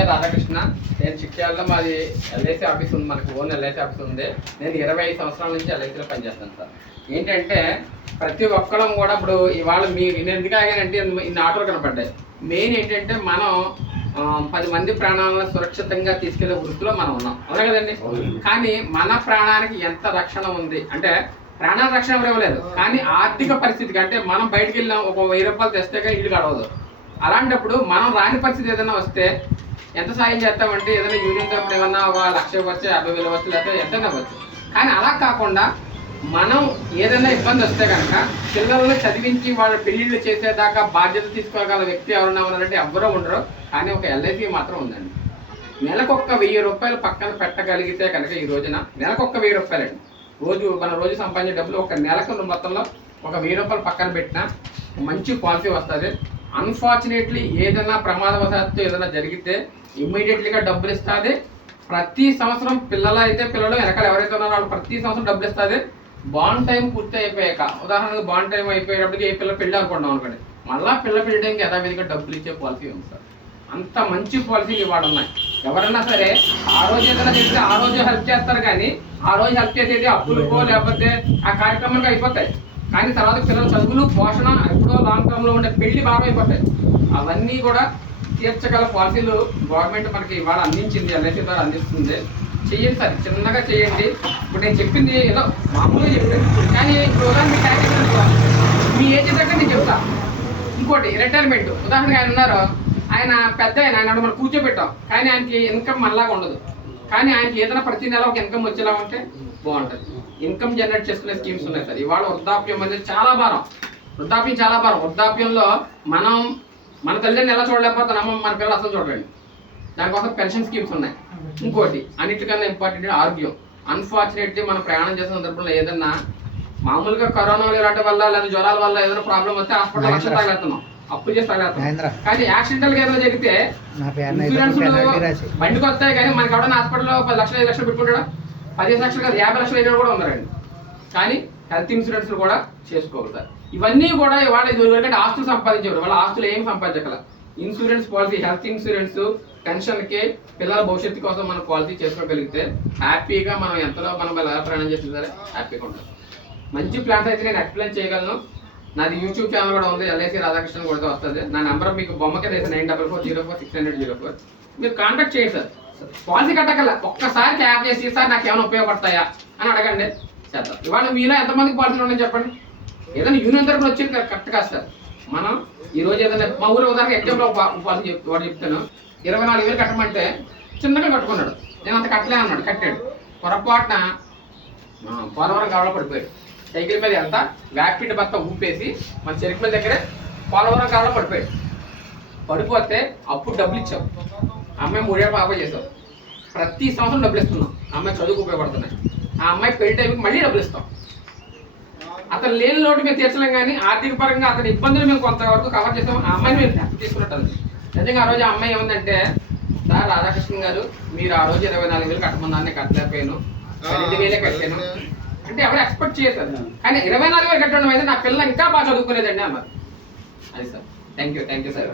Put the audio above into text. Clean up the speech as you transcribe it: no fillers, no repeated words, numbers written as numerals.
రాధాకృష్ణ, నేను చిక్యాలలో మాది LIC office ఉంది. మనకు ఓన్ ఎల్ఐసి ఆఫీస్ ఉంది. నేను 25 సంవత్సరాల నుంచి ఎల్ఐసిలో పనిచేస్తాను సార్. ఏంటంటే ప్రతి ఒక్కరం కూడా ఇప్పుడు ఇవాళ నేను ఎందుకు ఆగానంటే ఇన్ని ఆటోలు కనపడ్డాయి. మెయిన్ ఏంటంటే మనం 10 మంది ప్రాణాలను సురక్షితంగా తీసుకెళ్లే వృత్తిలో మనం ఉన్నాం, అవునా కదండి? కానీ మన ప్రాణానికి ఎంత రక్షణ ఉంది అంటే ప్రాణాల రక్షణ ఇవ్వలేదు, కానీ ఆర్థిక పరిస్థితికి అంటే మనం బయటకు వెళ్ళాం ఒక 1000 రూపాయలు తెస్తే కానీ ఇల్లు గడవదు. అలాంటప్పుడు మనం రాని పరిస్థితి ఏదైనా వస్తే ఎంత సాయం చేస్తామంటే ఏదైనా యూనియన్ తరపున ఏమన్నా ఒక 1,00,000 ఇవ్వచ్చు, 50,000 ఇవ్వచ్చు, లేకపోతే ఎంతైనా ఇవ్వచ్చు. కానీ అలా కాకుండా మనం ఏదైనా ఇబ్బంది వస్తే కనుక పిల్లల్ని చదివించి వాళ్ళ పెళ్లిళ్ళు చేసేదాకా బాధ్యత తీసుకోగల వ్యక్తి ఎవరన్నా ఉన్నారంటే ఎవ్వరూ ఉండరు. కానీ ఒక ఎల్ఐసి మాత్రం ఉందండి. నెలకొక్క 1000 రూపాయలు పక్కన పెట్టగలిగితే కనుక ఈ రోజున నెలకొక్క 1000 రూపాయలండి. మన రోజు సంపాదించే డబ్బులు ఒక నెలకు మొత్తంలో ఒక 1000 రూపాయలు పక్కన పెట్టినా మంచి పాలసీ వస్తుంది. అన్ఫార్చునేట్లీ ఏదైనా ప్రమాదవశాత్తు ఏదైనా జరిగితే ఇమ్మీడియట్లీగా డబ్బులు ఇస్తుంది. ప్రతి సంవత్సరం పిల్లలు వెనకాల ఎవరైతే ఉన్నారో వాళ్ళు ప్రతి సంవత్సరం డబ్బులు ఇస్తుంది. బాండ్ టైం పూర్తి అయిపోయాక, ఉదాహరణకు బాండ్ టైం అయిపోయేటప్పటికి ఏ పెళ్లి అనుకుంటాం అనుకోండి, మళ్ళీ పెళ్లి టైంకి యథావిధిగా డబ్బులు ఇచ్చే పాలసీ ఉంది సార్. అంత మంచి పాలసీలు ఇవాళ ఉన్నాయి. ఎవరన్నా సరే ఆ రోజు ఏదైనా చేస్తే ఆ రోజు హెల్ప్ చేస్తారు, కానీ ఆ రోజు హెల్ప్ చేసేది అప్పులుకో లేకపోతే ఆ కార్యక్రమాలకు అయిపోతాయి. కానీ తర్వాత పిల్లల చదువులు, పోషణ, ఎప్పుడో లాంగ్ టర్మ్లో ఉండే పెళ్లి భారం అయిపోతాయి. అవన్నీ కూడా తీర్చగల పాలసీలు గవర్నమెంట్ మనకి ఇవాళ అందించింది, ఎల్ఐసి ద్వారా అందిస్తుంది. చెయ్యండి సార్, చిన్నగా చేయండి. ఇప్పుడు నేను చెప్పింది ఏదో మామూలుగా చెప్పాను, కానీ ఇప్పుడు ఉదాహరణ మీ ఏజ్ దగ్గర నేను చెప్తా. ఇంకోటి రిటైర్మెంట్, ఉదాహరణగా ఆయన ఉన్నారు, ఆయన పెద్ద ఆయన మనం కూర్చోబెట్టాం, కానీ ఆయనకి ఇన్కమ్ మనలాగా ఉండదు. కానీ ఆయనకి ఏదైనా ప్రతి నెల ఒక ఇన్కమ్ వచ్చేలా ఉంటే బాగుంటుంది. ఇన్కమ్ జనరేట్ చేసుకునే స్కీమ్స్ ఉన్నాయి సార్. ఇవాళ వృద్ధాప్యం అనేది చాలా భారం, వృద్ధాప్యంలో మనం మన తల్లిదండ్రులు ఎలా చూడలేకపోతున్నామో మన పిల్లలు అసలు చూడండి. దానికోసం పెన్షన్ స్కీమ్స్ ఉన్నాయి. ఇంకోటి అన్నిటికన్నా ఇంపార్టెంట్ ఆరోగ్యం. అన్ఫార్చునేట్లీ మనం ప్రయాణం చేసిన సందర్భంలో ఏదన్నా మామూలుగా కరోనా ఇలాంటి వల్ల లేదా జ్వరాల వల్ల ఏదైనా ప్రాబ్లం వస్తే హాస్పిటల్ లక్ష తగలేస్తున్నాం, అప్పు చేసి తగలేస్తున్నాం. కానీ యాక్సిడెంటల్ గా ఏదైనా జరిగితే ఇన్సూరెన్స్ బండికి వస్తాయి, కానీ మనకి ఎవరైనా హాస్పిటల్లో 10 లక్షలు 5 లక్షలు పెట్టుకుంటాడా? 15 లక్షలు కాదు 50 లక్షలు అయినా కూడా ఉన్నారండి. కానీ హెల్త్ ఇన్సూరెన్స్ కూడా చేసుకోగలుగుతారు. ఇవన్నీ కూడా ఇవాళ ఇదివరకంటే ఆస్తులు సంపాదించేవారు, వాళ్ళ ఆస్తులు ఏం సంపాదించగల ఇన్సూరెన్స్ పాలసీ, హెల్త్ ఇన్సూరెన్స్, పెన్షన్కి, పిల్లల భవిష్యత్తు కోసం మనం పాలసీ చేసుకోగలిగితే హ్యాపీగా మనం ఎంతలో మనం ఎలా ప్రయాణం చేసినా సరే హ్యాపీగా ఉంటాం. మంచి ప్లాన్స్ అయితే నేను ఎక్స్ప్లెయిన్ చేయగలను. నాది యూట్యూబ్ ఛానల్ కూడా ఉంది, ఎల్ఐసి రాధాకృష్ణ కూడా వస్తుంది. నా నెంబర్ మీకు బొమ్మకే తెలుసు, 94404600. మీరు కాంటాక్ట్ చేయండి సార్. పాలసీ కట్టగల ఒక్కసారి క్యాప్ చేసి సార్ నాకు ఏమైనా ఉపయోగపడతాయా అని అడగండి, చేద్దాం. ఇవాళ మీలో ఎంతమందికి పాలసీలు ఉన్నాయని చెప్పండి. ఏదైనా యూనియన్ తరపున వచ్చేది కరెక్ట్ కాదు సార్. మనం ఈ రోజు ఏదైనా మా ఊరు ఉదాహరణ ఎగ్జాంపుల్ పాలసీ వాడు చెప్తాను, 24,000 కట్టమంటే చిన్నగా కట్టుకున్నాడు, నేను అంత కట్టలే అన్నాడు, కట్టాడు. పొరపాటున పోలవరం కావలో పడిపోయాడు. సైకిల్ మీద ఎంత వ్యాక్పిట్ బత్త ఊపేసి మన చెరుకు మీద దగ్గరే పోలవరం కావలో పడిపోతే అప్పుడు డబ్బులు ఇచ్చాం. అమ్మాయి 3 ఏళ్ళ పాప చేసాం. ప్రతి సంవత్సరం డబ్బులు ఇస్తున్నాం. అమ్మాయి చదువుకు ఉపయోగపడుతున్నాయి. ఆ అమ్మాయి పెళ్లి టైంకి మళ్ళీ డబ్బులు ఇస్తాం. అతను లేని లోటు మేము తీర్చలేం, కానీ ఆర్థిక పరంగా అతని ఇబ్బందులు మేము కొంతవరకు కవర్ చేస్తాం. ఆ అమ్మాయిని మేము తీసుకున్నట్టు. నిజంగా ఆ రోజు ఆ అమ్మాయి ఏమందంటే, సార్ రాధాకృష్ణ గారు మీరు ఆ రోజు 24,000 కట్టమన్నాను, కట్టలేకపోయాను, 2,000 కట్టాను అంటే ఎవరు ఎక్స్పెక్ట్ చేశారు. కానీ 24,000 కట్టడం అయితే నా పిల్లలు ఇంకా బాగా చదువుకునేదండి అన్నారు. అది సార్. Thank you sir.